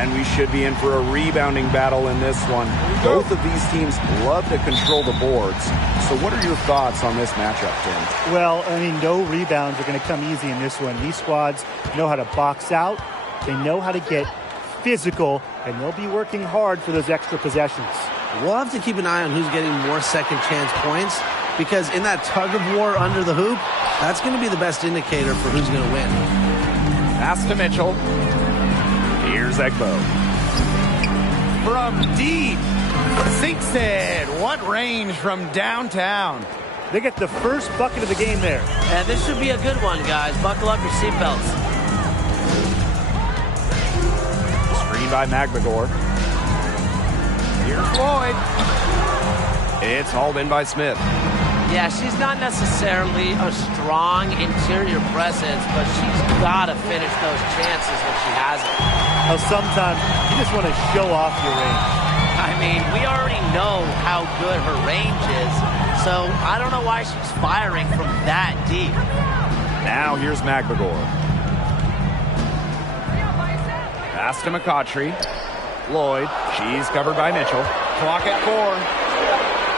And we should be in for a rebounding battle in this one. Both of these teams love to control the boards. So what are your thoughts on this matchup, Tim? Well, I mean, no rebounds are going to come easy in this one. These squads know how to box out. They know how to get physical, and they'll be working hard for those extra possessions. We'll have to keep an eye on who's getting more second chance points, because in that tug of war under the hoop, that's going to be the best indicator for who's going to win. Pass to Mitchell. Here's Egbo. From deep. Sinks it. What range from downtown. They get the first bucket of the game there. And this should be a good one, guys. Buckle up your seatbelts. Screen by Magbagor. Here's Floyd. It's hauled in by Smith. Yeah, she's not necessarily a strong interior presence, but she's got to finish those chances when she has it. Well, sometimes you just want to show off your range. I mean, we already know how good her range is, so I don't know why she's firing from that deep. Now here's Magbagor. Pass to McCautry. Lloyd. She's covered by Mitchell. Clock at 4.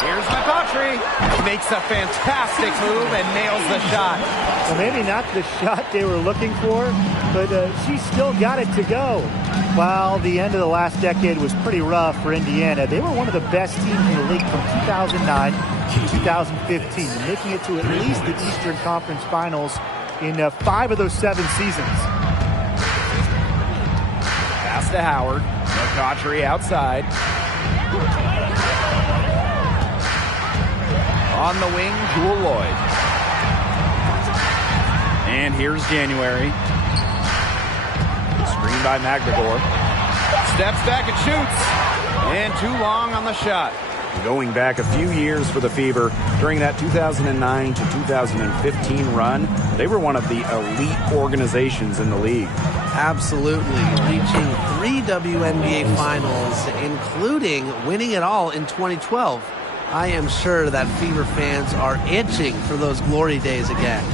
Here's McCautry. Makes a fantastic move and nails the shot. Well, maybe not the shot they were looking for, but she still got it to go. While the end of the last decade was pretty rough for Indiana, they were one of the best teams in the league from 2009 to 2015, making it to at least the Eastern Conference Finals in 5 of those 7 seasons. Pass to Howard. McCautry outside. On the wing, Jewel Lloyd. And here's January. Screen by Magbagor. Steps back and shoots. And too long on the shot. Going back a few years for the Fever, during that 2009 to 2015 run, they were one of the elite organizations in the league. Absolutely. Reaching 3 WNBA finals, including winning it all in 2012. I am sure that Fever fans are itching for those glory days again.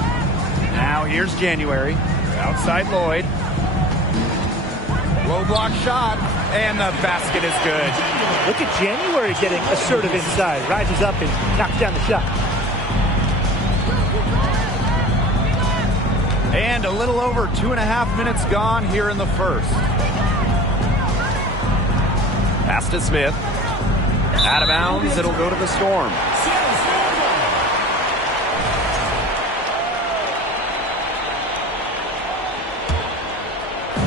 Now here's January. Outside Lloyd. Low block shot. And the basket is good. Look at January getting assertive inside. Rises up and knocks down the shot. And a little over 2.5 minutes gone here in the first. Pass to Smith. Out of bounds, it'll go to the Storm.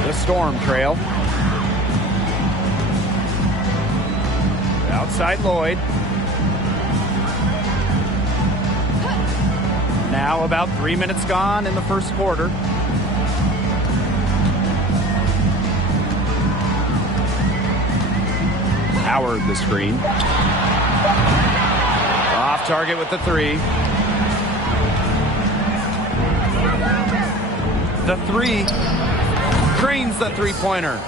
The Storm trail. Outside Lloyd. Now about 3 minutes gone in the first quarter. Howard the screen. Off target with the 3. The 3 drains the three-pointer.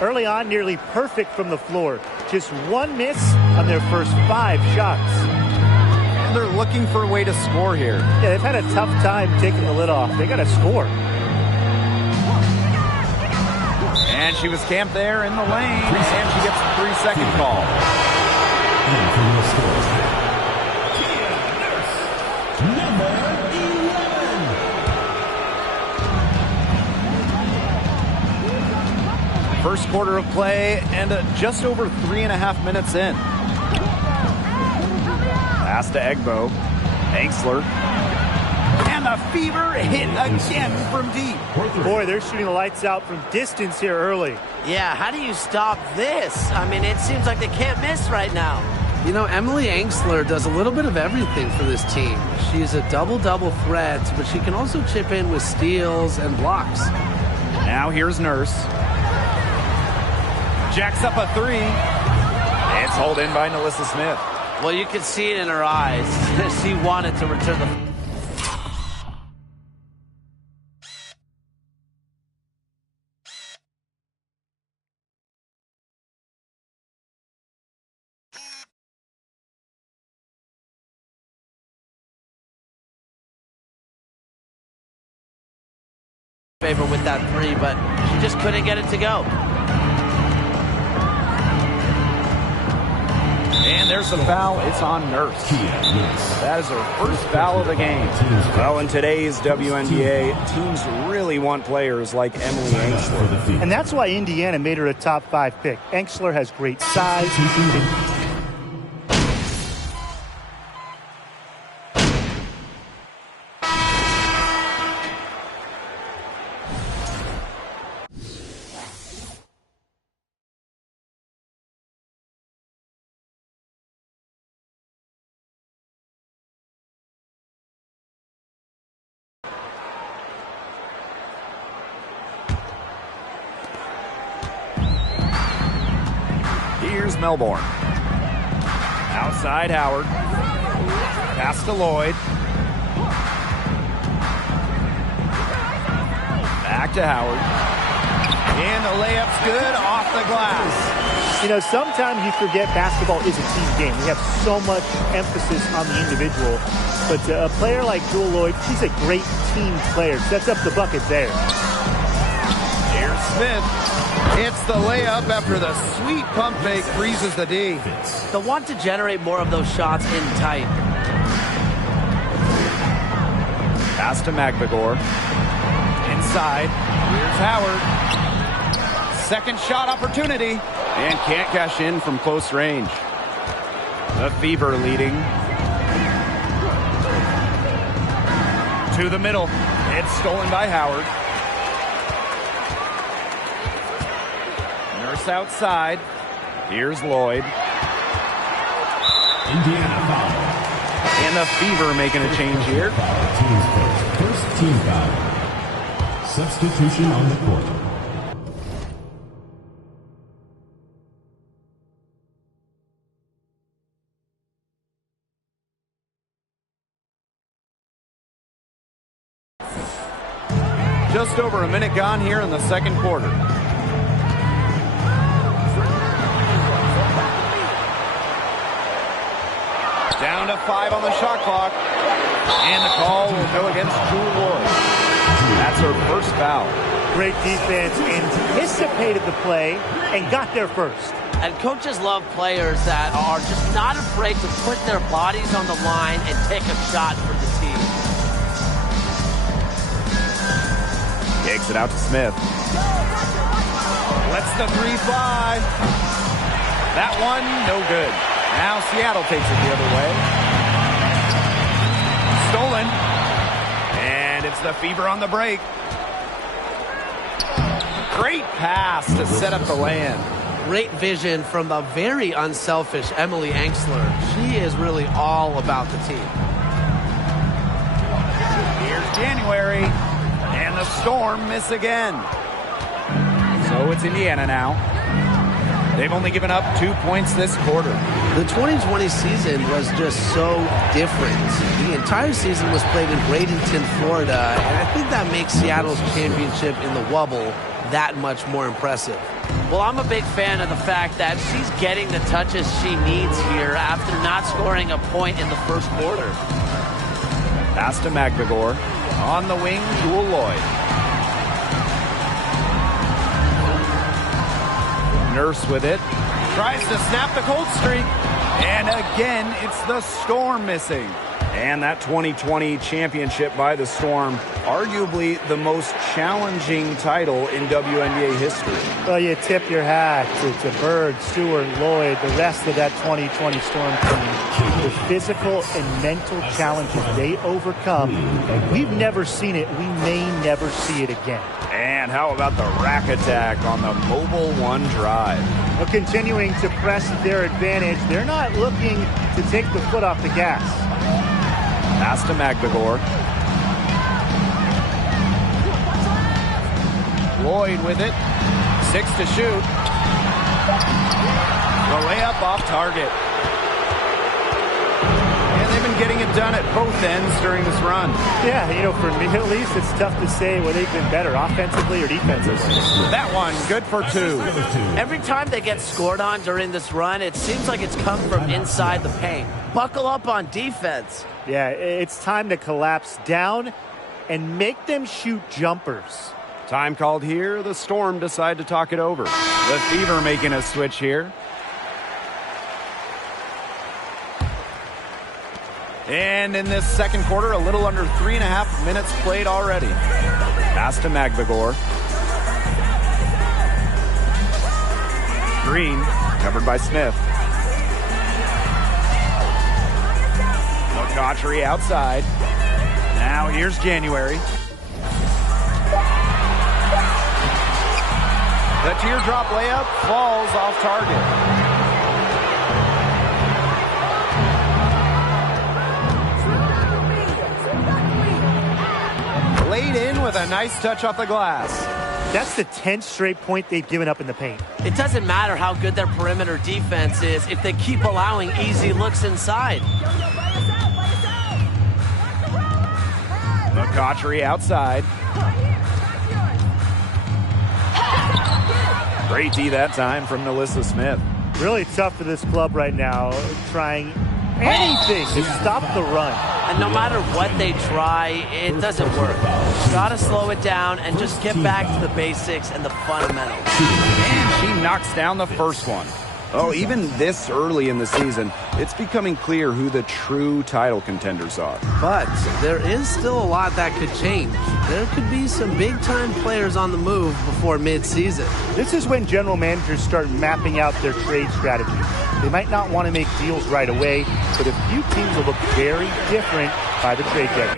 Early on, nearly perfect from the floor. Just 1 miss on their first 5 shots. And they're looking for a way to score here. Yeah, they've had a tough time taking the lid off. They got to score. And she was camped there in the lane, and she gets the 3-second call. First quarter of play, and just over 3.5 minutes in. Pass to Egbo. Angsler. And the Fever hit again from deep. Boy, they're shooting the lights out from distance here early. Yeah, how do you stop this? I mean, it seems like they can't miss right now. You know, Emily Angsler does a little bit of everything for this team. She's a double-double threat, but she can also chip in with steals and blocks. Now here's Nurse. Jacks up a 3. It's hauled in by Nalissa Smith. Well, you could see it in her eyes. She wanted to return the... favor with that 3, but she just couldn't get it to go. And there's the foul. It's on Nurse. That is her first foul of the game. Well, in today's WNBA, teams really want players like Emily Engstler. And that's why Indiana made her a top 5 pick. Engstler has great size. Here's Melbourne. Outside Howard. Pass to Lloyd. Back to Howard. And the layup's good off the glass. You know, sometimes you forget basketball is a team game. We have so much emphasis on the individual. But a player like Jewel Lloyd, she's a great team player. Sets up the bucket there. Here's Smith. It's the layup after the sweet pump fake freezes the D. They'll want to generate more of those shots in tight. Pass to McVigor. Inside. Here's Howard. Second shot opportunity. And can't cash in from close range. The Fever leading. To the middle. It's stolen by Howard. Nurse outside. Here's Lloyd. Indiana foul. And the Fever making a change here. Team's first team foul. Substitution on the court. Just over a minute gone here in the second quarter. Down to 5 on the shot clock. And the call will go against Jewel Lloyd. That's her first foul. Great defense, anticipated the play, and got there first. And coaches love players that are just not afraid to put their bodies on the line and take a shot for the team. Takes it out to Smith. Lets the 3 fly. That one, no good. Now Seattle takes it the other way. Stolen. And it's the Fever on the break. Great pass to set up the land. Great vision from the very unselfish Emily Engstler. She is really all about the team. Here's January. And the Storm miss again. So it's Indiana now. They've only given up 2 points this quarter. The 2020 season was just so different. The entire season was played in Bradenton, Florida, and I think that makes Seattle's championship in the Wubble that much more impressive. Well, I'm a big fan of the fact that she's getting the touches she needs here after not scoring a point in the first quarter. Pass to McVigor. On the wing, Jewel Lloyd. Nurse with it. Tries to snap the cold streak. And again, it's the Storm missing. And that 2020 championship by the Storm, arguably the most challenging title in WNBA history. Well, you tip your hat to Bird, Stewart, Lloyd, the rest of that 2020 Storm team. The physical and mental challenges they overcome, we've never seen it. We may never see it again. And how about the rack attack on the Mobile One drive? Well, continuing to press their advantage, they're not looking to take the foot off the gas. Pass to McVigor. Lloyd with it. 6 to shoot. The layup off target. And they've been getting it done at both ends during this run. Yeah, you know, for me at least, it's tough to say whether they've been better offensively or defensively. That one, good for 2. Every time they get scored on during this run, it seems like it's come from inside the paint. Buckle up on defense. Yeah, it's time to collapse down and make them shoot jumpers. Time called here. The Storm decide to talk it over. The Fever making a switch here. And in this second quarter, a little under 3.5 minutes played already. Pass to Magbagor. Green, covered by Smith. McCautry outside. Now here's January. The teardrop layup falls off target. Laid in with a nice touch off the glass. That's the 10th straight point they've given up in the paint. It doesn't matter how good their perimeter defense is if they keep allowing easy looks inside. McCautry outside. Great D that time from Melissa Smith. Really tough for this club right now, trying anything to stop the run. And no matter what they try, it doesn't work. Got to slow it down and just get back to the basics and the fundamentals. And she knocks down the first one. Oh, even this early in the season, it's becoming clear who the true title contenders are. But there is still a lot that could change. There could be some big-time players on the move before mid-season. This is when general managers start mapping out their trade strategy. They might not want to make deals right away, but a few teams will look very different by the trade deadline.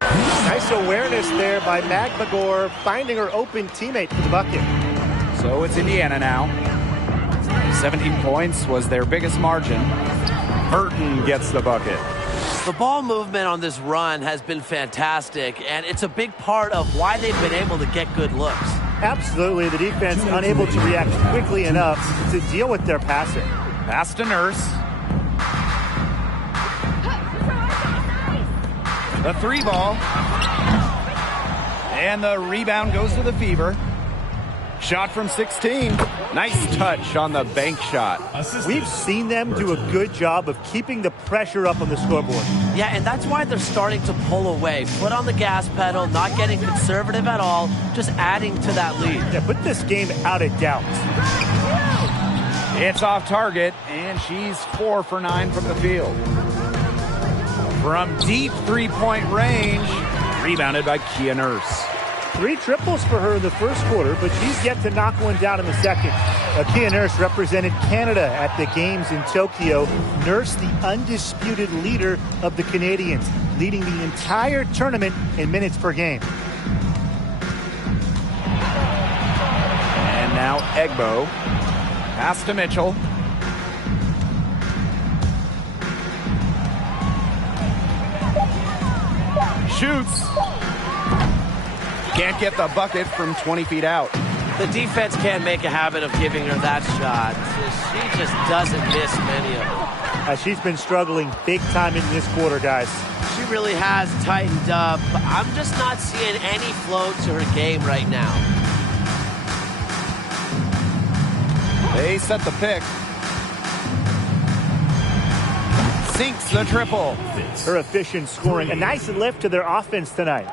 Nice awareness there by Magbagor, finding her open teammate for the bucket. So it's Indiana now. 17 points was their biggest margin. Burton gets the bucket. The ball movement on this run has been fantastic, and it's a big part of why they've been able to get good looks. Absolutely, the defense unable to react quickly enough to deal with their passing. Pass to Nurse. The three ball. And the rebound goes to the Fever. Shot from 16. Nice touch on the bank shot. We've seen them do a good job of keeping the pressure up on the scoreboard. Yeah, and that's why they're starting to pull away. Foot on the gas pedal, not getting conservative at all, just adding to that lead. Yeah, put this game out of doubt. It's off target, and she's 4 for 9 from the field. From deep three-point range, rebounded by Kia Nurse. 3 triples for her in the first quarter, but she's yet to knock one down in the second. Kia Nurse represented Canada at the games in Tokyo. Nurse, the undisputed leader of the Canadians, leading the entire tournament in minutes per game. And now Egbo. Pass to Mitchell. Shoots. Can't get the bucket from 20 feet out. The defense can't make a habit of giving her that shot. She just doesn't miss many of them. She's been struggling big time in this quarter, guys. She really has tightened up. I'm just not seeing any flow to her game right now. They set the pick. Sinks the triple. Her efficient scoring. A nice lift to their offense tonight.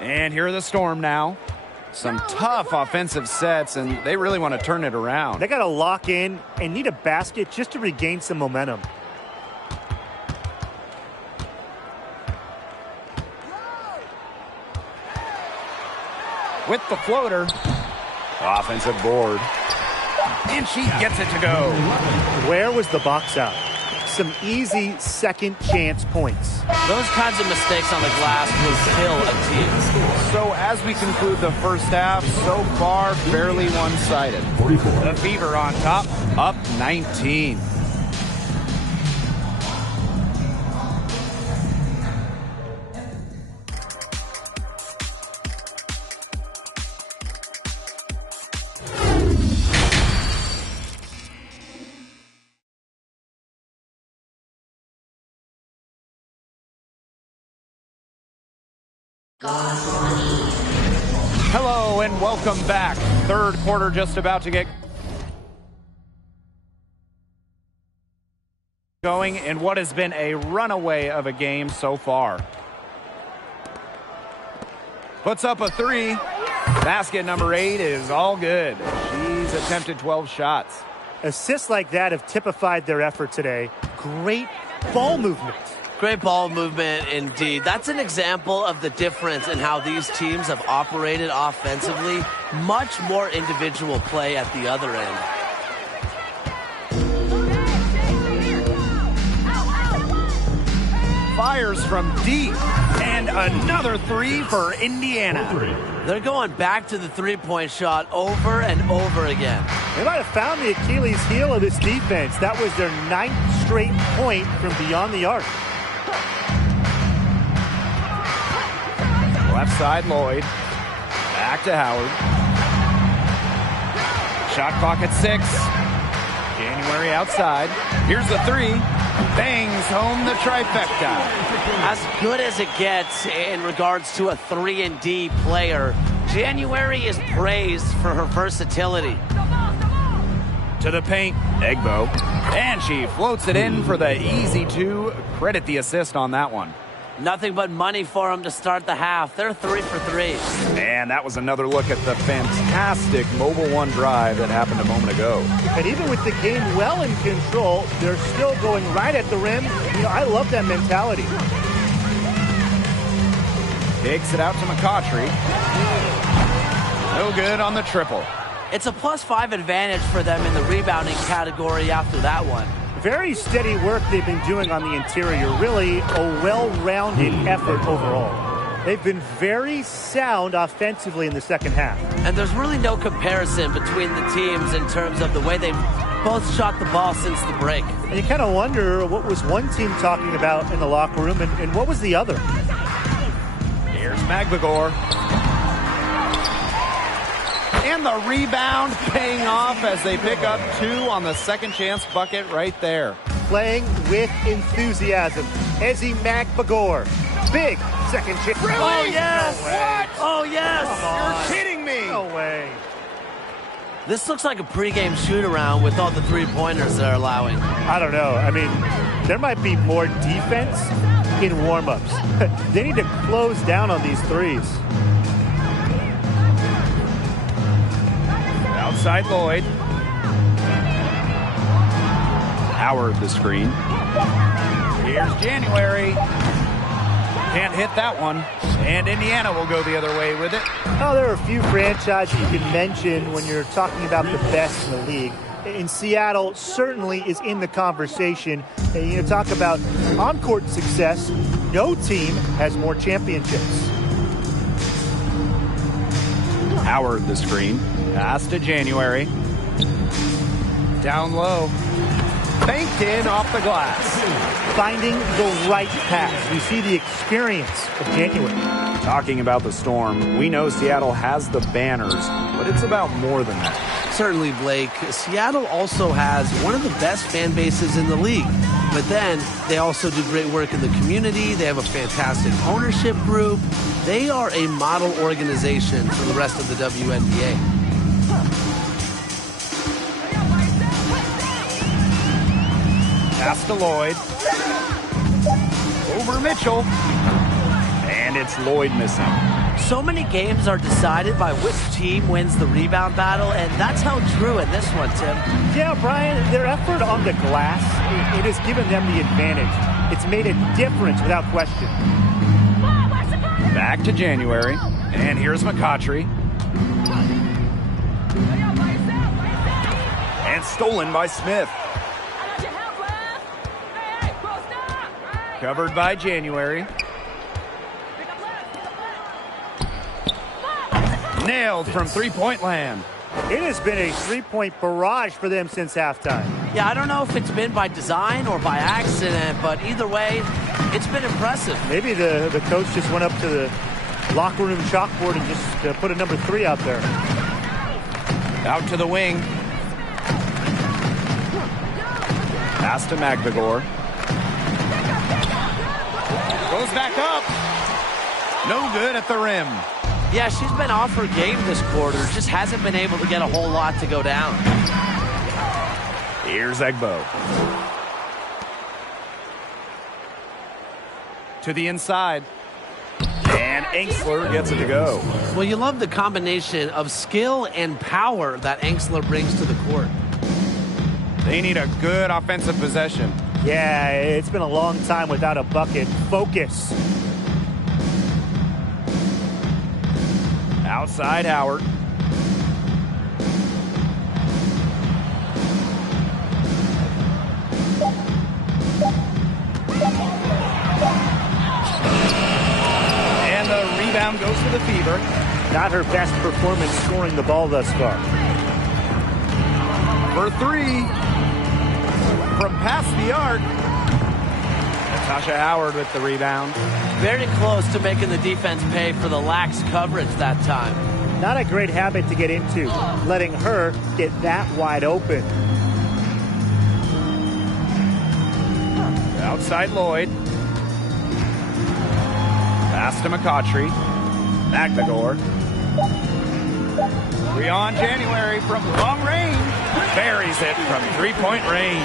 And here are the Storm now. Some tough offensive sets, and they really want to turn it around. They got to lock in and need a basket just to regain some momentum. With the floater. Offensive board. And she gets it to go. Where was the box out? Some easy second chance points. Those kinds of mistakes on the glass will kill a team. So as we conclude the first half, so far fairly one-sided. The Fever on top, up 19. Hello and welcome back. Third quarter just about to get going in what has been a runaway of a game so far. Puts up a three. Basket number 8 is all good. She's attempted 12 shots. Assists like that have typified their effort today. Great ball movement. Great ball movement indeed. That's an example of the difference in how these teams have operated offensively. Much more individual play at the other end. Fires from deep, and another three for Indiana. They're going back to the three-point shot over and over again. They might have found the Achilles heel of this defense. That was their 9th straight point from beyond the arc. Left side, Lloyd. Back to Howard. Shot clock at 6. January outside. Here's the three. Bangs home the trifecta. As good as it gets in regards to a 3-and-D player, January is praised for her versatility. To the paint, Egbo. And she floats it in for the easy 2. Credit the assist on that one. Nothing but money for them to start the half. They're 3 for 3. And that was another look at the fantastic Mobile One drive that happened a moment ago. And even with the game well in control, they're still going right at the rim. You know, I love that mentality. Takes it out to McCautry. No good on the triple. It's a +5 advantage for them in the rebounding category after that one. Very steady work they've been doing on the interior. Really a well-rounded effort overall. They've been very sound offensively in the second half. And there's really no comparison between the teams in terms of the way they've both shot the ball since the break. And you kind of wonder what was one team talking about in the locker room and what was the other. Here's Magbagor. And the rebound paying off as they pick up 2 on the second chance bucket right there. Playing with enthusiasm. Ezzy Magbagor. Big second chance. Really? Oh, yes! No way. Oh, yes! You're kidding me! No way. This looks like a pregame shoot-around with all the three-pointers they're allowing. I don't know. I mean, there might be more defense in warm-ups. They need to close down on these threes. Outside Lloyd. Howard the screen. Here's January. Can't hit that one. And Indiana will go the other way with it. Oh, there are a few franchises you can mention when you're talking about the best in the league. In Seattle, certainly is in the conversation. You know, talk about on-court success. No team has more championships. Howard the screen. Pass to January. Down low. Banked in off the glass. Finding the right pass. We see the experience of January. Talking about the Storm, we know Seattle has the banners, but it's about more than that. Certainly, Blake. Seattle also has one of the best fan bases in the league. But then they also do great work in the community. They have a fantastic ownership group. They are a model organization for the rest of the WNBA. Pass to Lloyd. Over Mitchell. And it's Lloyd missing. So many games are decided by which team wins the rebound battle, and that's how true in this one, Tim. Yeah, Brian, their effort on the glass, it has given them the advantage. It's made a difference without question. Back to January. And here's McCautry. And stolen by Smith. Covered by January. Nailed from three-point land. It has been a three-point barrage for them since halftime. Yeah, I don't know if it's been by design or by accident, but either way, it's been impressive. Maybe the coach just went up to the locker room chalkboard and just put a number 3 out there. Out to the wing. Pass to Magbagor. Goes back up. No good at the rim. Yeah, she's been off her game this quarter. Just hasn't been able to get a whole lot to go down. Here's Egbo. To the inside. And Angsler gets it to go. Well, you love the combination of skill and power that Angsler brings to the court. They need a good offensive possession. Yeah, it's been a long time without a bucket. Focus. Outside Howard. And the rebound goes to the Fever. Not her best performance scoring the ball thus far. For three. From past the arc. Natasha Howard with the rebound. Very close to making the defense pay for the lax coverage that time. Not a great habit to get into, letting her get that wide open. Outside Lloyd. Pass to McCautry. McNagor. Beyond January from long range. Buries it from three-point range.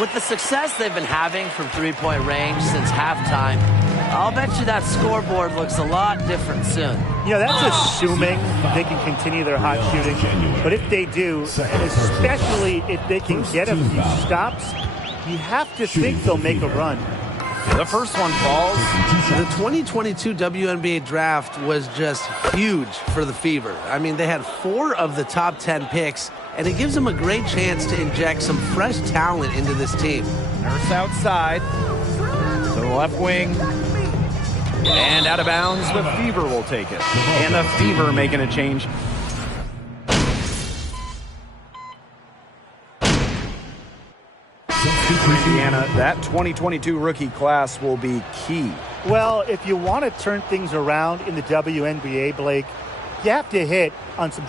With the success they've been having from three-point range since halftime, I'll bet you that scoreboard looks a lot different soon. You know, that's assuming they can continue their hot shooting. But if they do, and especially if they can get a few stops, you have to think they'll make a run. The first one falls. The 2022 WNBA draft was just huge for the Fever. I mean, they had 4 of the top 10 picks, and it gives them a great chance to inject some fresh talent into this team. Nurse outside. To the left wing. And out of bounds, the Fever will take it. And the Fever making a change. Indiana, that 2022 rookie class will be key. Well, if you want to turn things around in the WNBA, Blake, you have to hit on some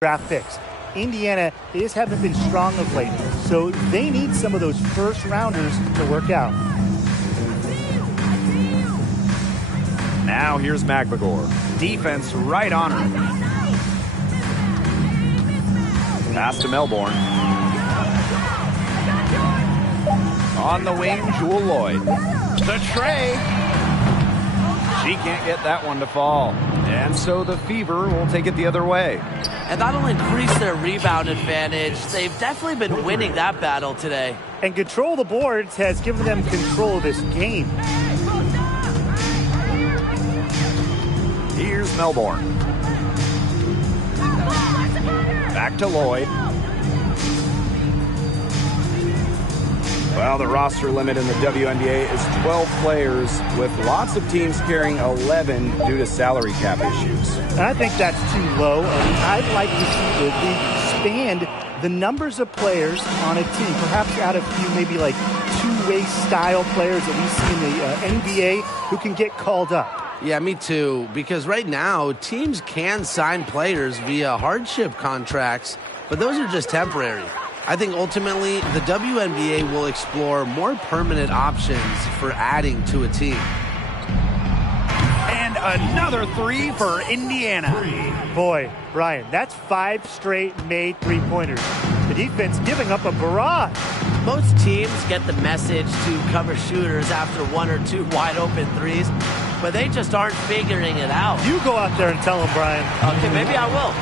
draft picks. Indiana, they just haven't been strong of late, so they need some of those first-rounders to work out. Now here's McNagor. Defense right on her. Pass to Melbourne. On the wing, Jewel Lloyd. The tray. She can't get that one to fall. And so the Fever will take it the other way. And that'll increase their rebound advantage. They've definitely been winning that battle today. And control of the boards has given them control of this game. Here's Melbourne. Back to Lloyd. Well, the roster limit in the WNBA is 12 players, with lots of teams carrying 11 due to salary cap issues. And I think that's too low. I'd like to see the league expand the numbers of players on a team, perhaps add a few maybe like two-way style players that we see in the NBA who can get called up. Yeah, me too, because right now teams can sign players via hardship contracts, but those are just temporary. I think ultimately the WNBA will explore more permanent options for adding to a team. And another three for Indiana. Boy, Brian, that's 5 straight made three-pointers. The defense giving up a barrage. Most teams get the message to cover shooters after 1 or 2 wide-open threes, but they just aren't figuring it out. You go out there and tell them, Brian. Okay, maybe I will.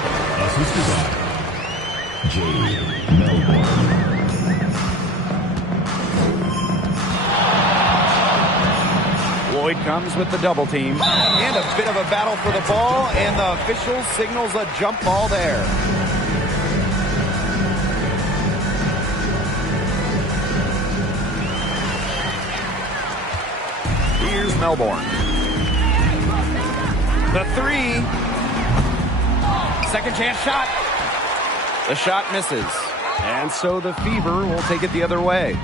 Lloyd comes with the double team. And a bit of a battle for the ball, and the official signals a jump ball there. Here's Melbourne. The three. Second chance shot. The shot misses. And so the Fever will take it the other way.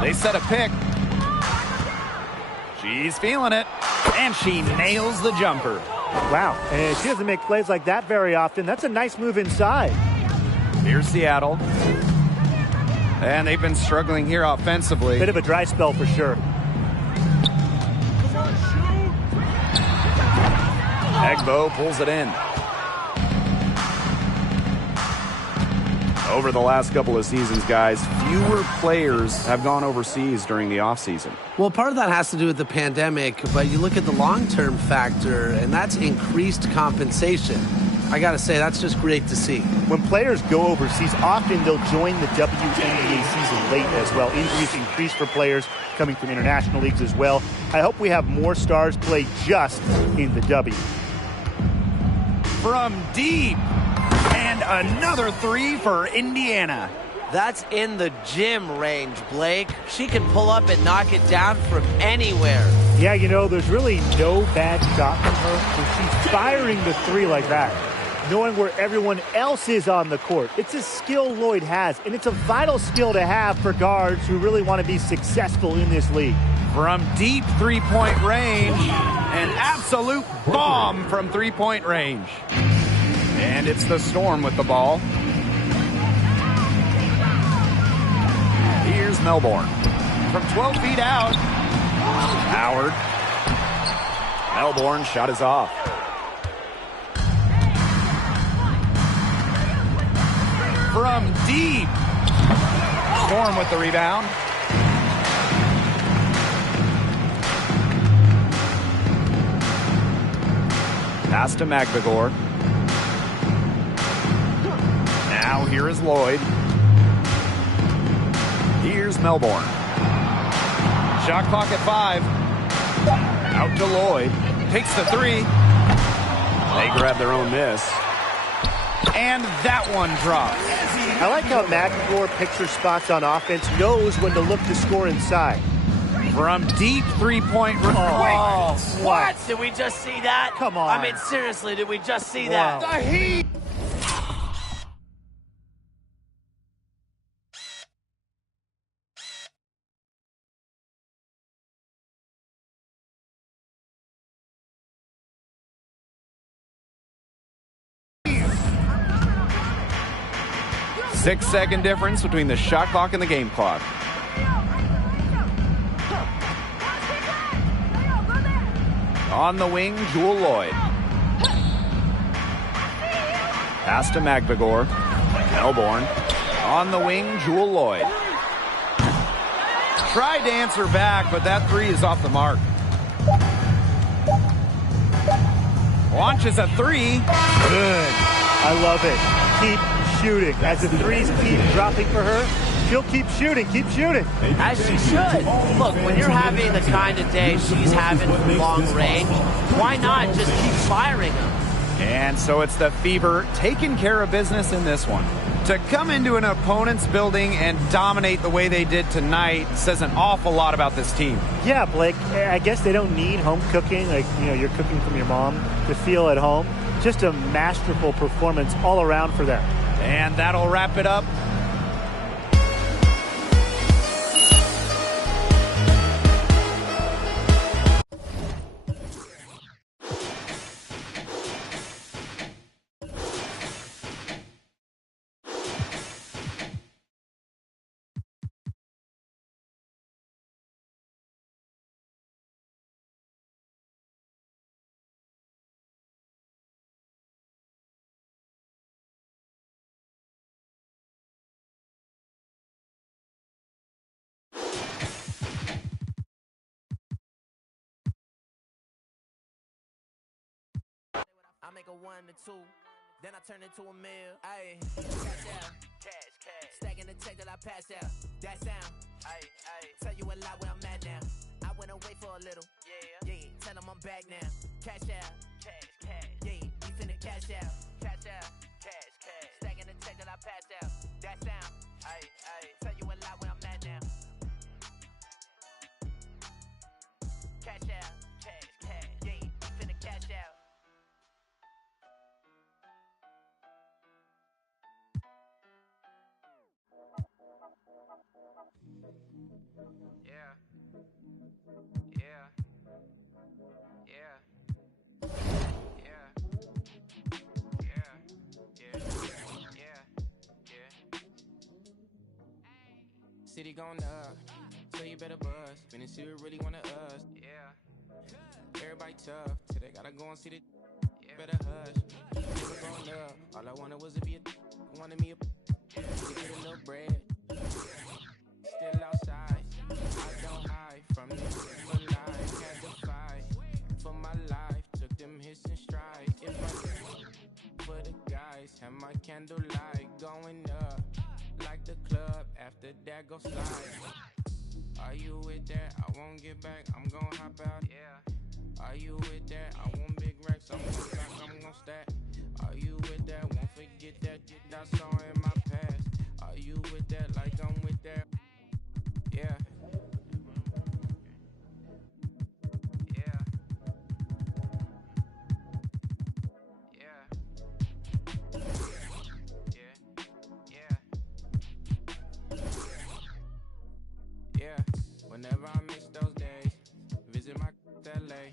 They set a pick. She's feeling it. And she nails the jumper. Wow, and she doesn't make plays like that very often. That's a nice move inside. Here's Seattle. And they've been struggling here offensively. Bit of a dry spell for sure. Egbo pulls it in. Over the last couple of seasons, guys, fewer players have gone overseas during the offseason. Well, part of that has to do with the pandemic, but you look at the long-term factor, and that's increased compensation. I got to say, that's just great to see. When players go overseas, often they'll join the WNBA season late as well. Injuries increase for players coming from international leagues as well. I hope we have more stars play just in the W. From deep, and another three for Indiana. That's in the gym range, Blake. She can pull up and knock it down from anywhere. Yeah, you know, there's really no bad shot from her when she's firing the three like that. Knowing where everyone else is on the court. It's a skill Lloyd has, and it's a vital skill to have for guards who really want to be successful in this league. From deep three-point range, an absolute bomb from three-point range. And it's the Storm with the ball. Here's Melbourne. From 12 feet out. Howard. Melbourne shot is off. From deep. Storm with the rebound. Pass to Magbagor. Now here is Lloyd. Here's Melbourne. Shot clock at 5. Out to Lloyd. Takes the three. They grab their own miss. And that one drops. I like how Magbagor picks her spots on offense, knows when to look to score inside. From deep three-point range. Oh, what? Did we just see that? Come on. I mean, seriously, did we just see that? The Heat. Six-second difference between the shot clock and the game clock. On the wing, Jewel Lloyd. Pass to Magbagor. Melbourne. On the wing, Jewel Lloyd. Tried to answer back, but that three is off the mark. Launches a three. Good. I love it. Keep shooting. As the threes keep dropping for her, she'll keep shooting, keep shooting. As she should. Look, when you're having the kind of day she's having from long range, why not just keep firing them? And so it's the Fever taking care of business in this one. To come into an opponent's building and dominate the way they did tonight says an awful lot about this team. Yeah, Blake, I guess they don't need home cooking, like, you know, you're cooking from your mom, to feel at home. Just a masterful performance all around for them. And that'll wrap it up. I make a 1 to 2, then I turn into a meal. Ayy, cash, stacking the check that I passed out. That sound, ayy, tell you a lot where I'm at now. I went away for a little, yeah. Tell them I'm back now. Cash out, yeah. We finna cash out, cash, stacking the check that I passed out. That sound, ayy, tell you a lot where I'm at now. Cash out, yeah. We finna cash out. City going up, so you better buzz. Finna see who really wanna us. Yeah. Everybody tough, till they gotta go and see the. Better hush. Never going up. All I wanted was to be a. Wanted me a. To get a little bread. Still outside. I don't hide from this for life. Had to fight for my life. Took them hits and strides. If I for candlelight going up like the club. After that, go slide. Are you with that? I won't get back. I'm gon' hop out. Yeah. Are you with that? I want big racks. I'm gon' stack. I'm gon' stack. Are you with that? Won't forget that I saw in my past. Are you with that? Like I'm with that. Yeah. Yeah. Yeah. Yeah. Yeah. Yeah. Whenever I miss those days, visit my LA.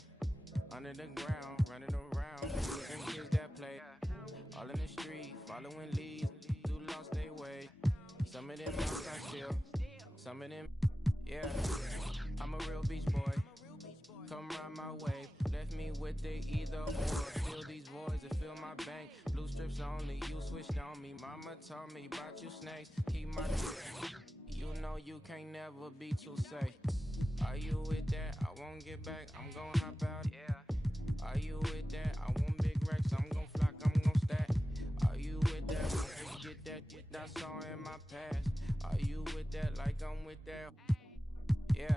Under the ground, running around, losing kids that play. All in the street, following leads, who lost their way. Some of them outside still, some of them, yeah. I'm a real beach boy. Come ride my wave, left me with the either or. Fill these voids and fill my bank. Blue strips only, you switched on me. Mama told me about you snakes, keep my you know you can't never be too safe. Are you with that? I won't get back, I'm gon' hop out. Yeah. Are you with that? I want big racks, I'm gon' flock, I'm gon' stack. Are you with that? Won't forget that I saw in my past. Are you with that? Like I'm with that. Yeah.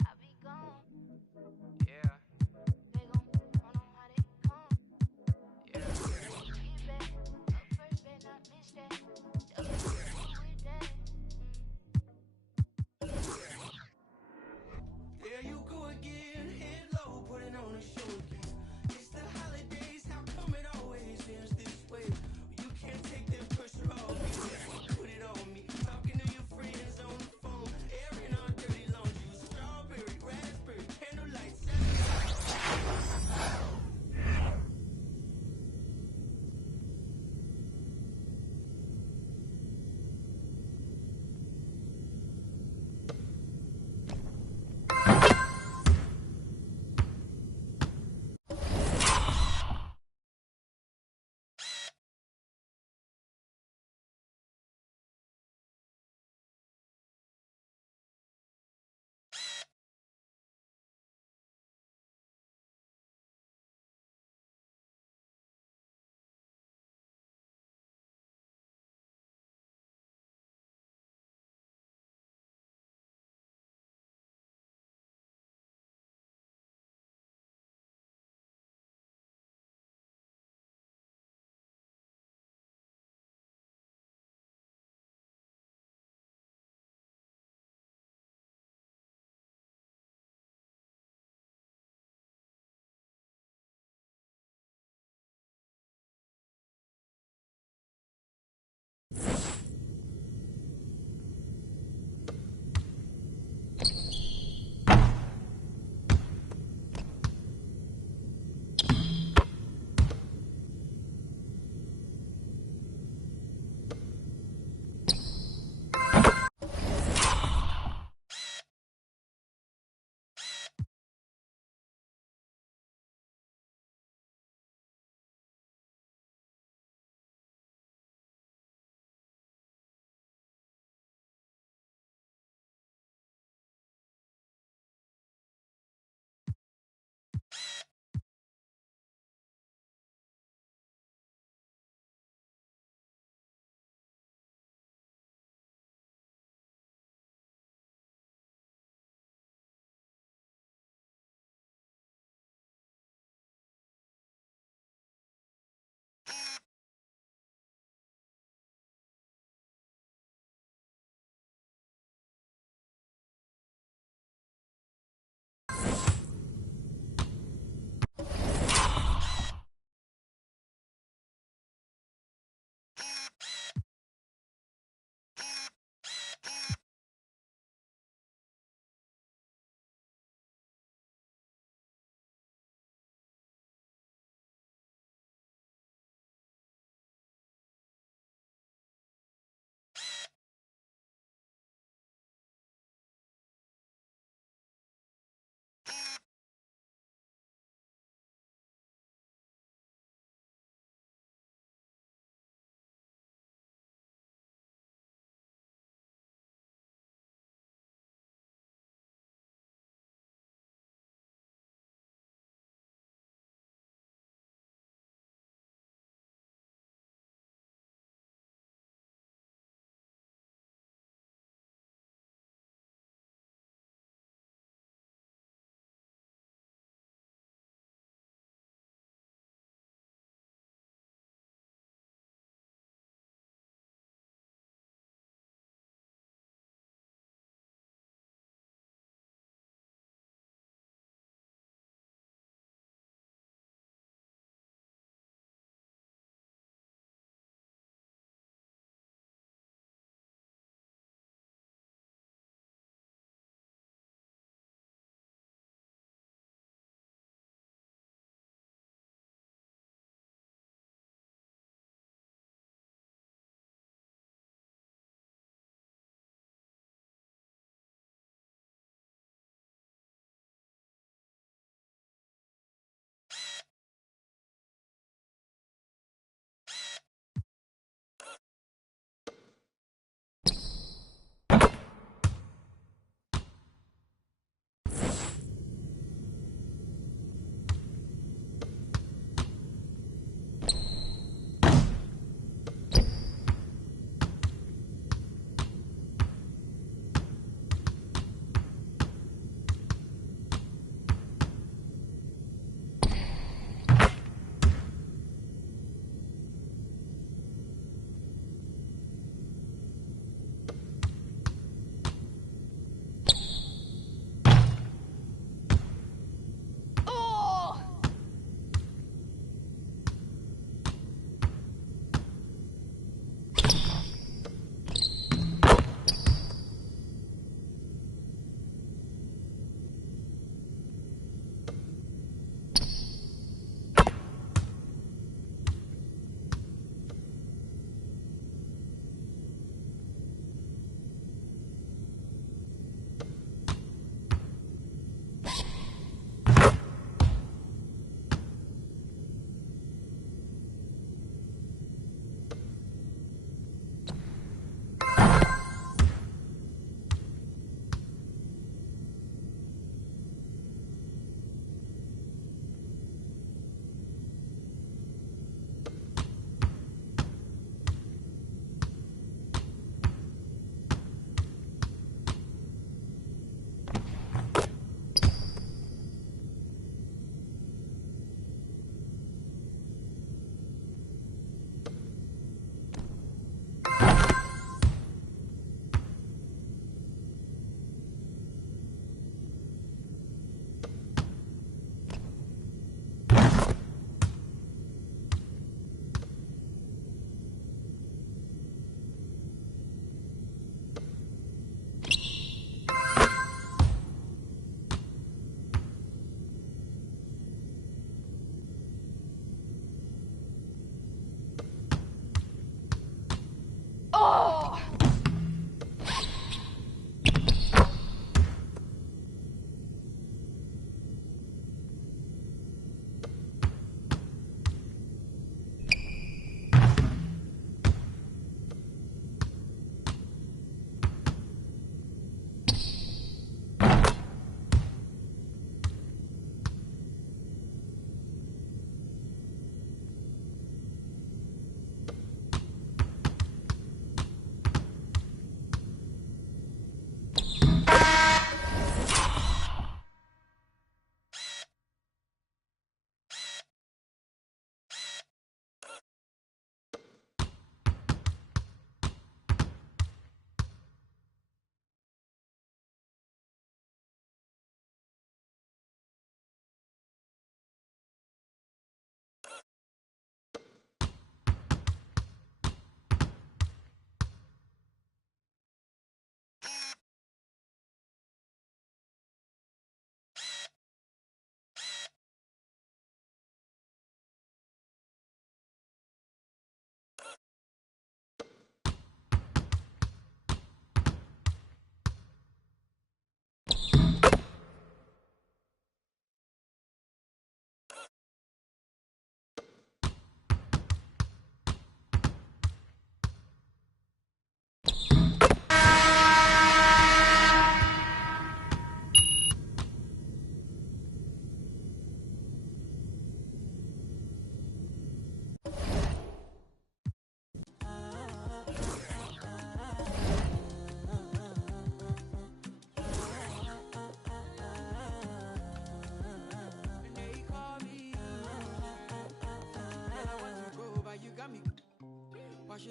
I be gone. Yeah. They gon' run on how they come. Yeah. Get back, up first, better not miss that. Double with that. There you go again, head low, putting on a show again. It's the holidays, how come it always ends this way? You can't take that pressure off, you just put it on me. Talking to your friends on the phone, airing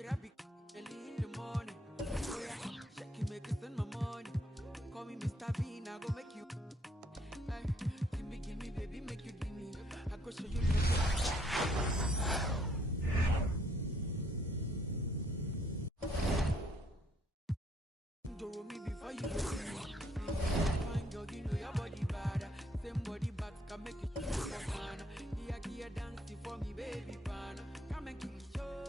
it up early in the morning. Oh yeah, shake it, make it spend my money. Call me Mr. Bean, I go make you. Ay, give me, baby, make you give me. I go show you. Me before you fine girl, you know your body bad. Same body but can make it fun. Here dancing for me, baby pan. Come and give me show.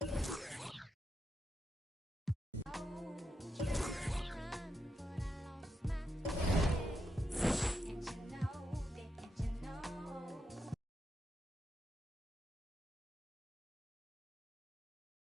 Hey.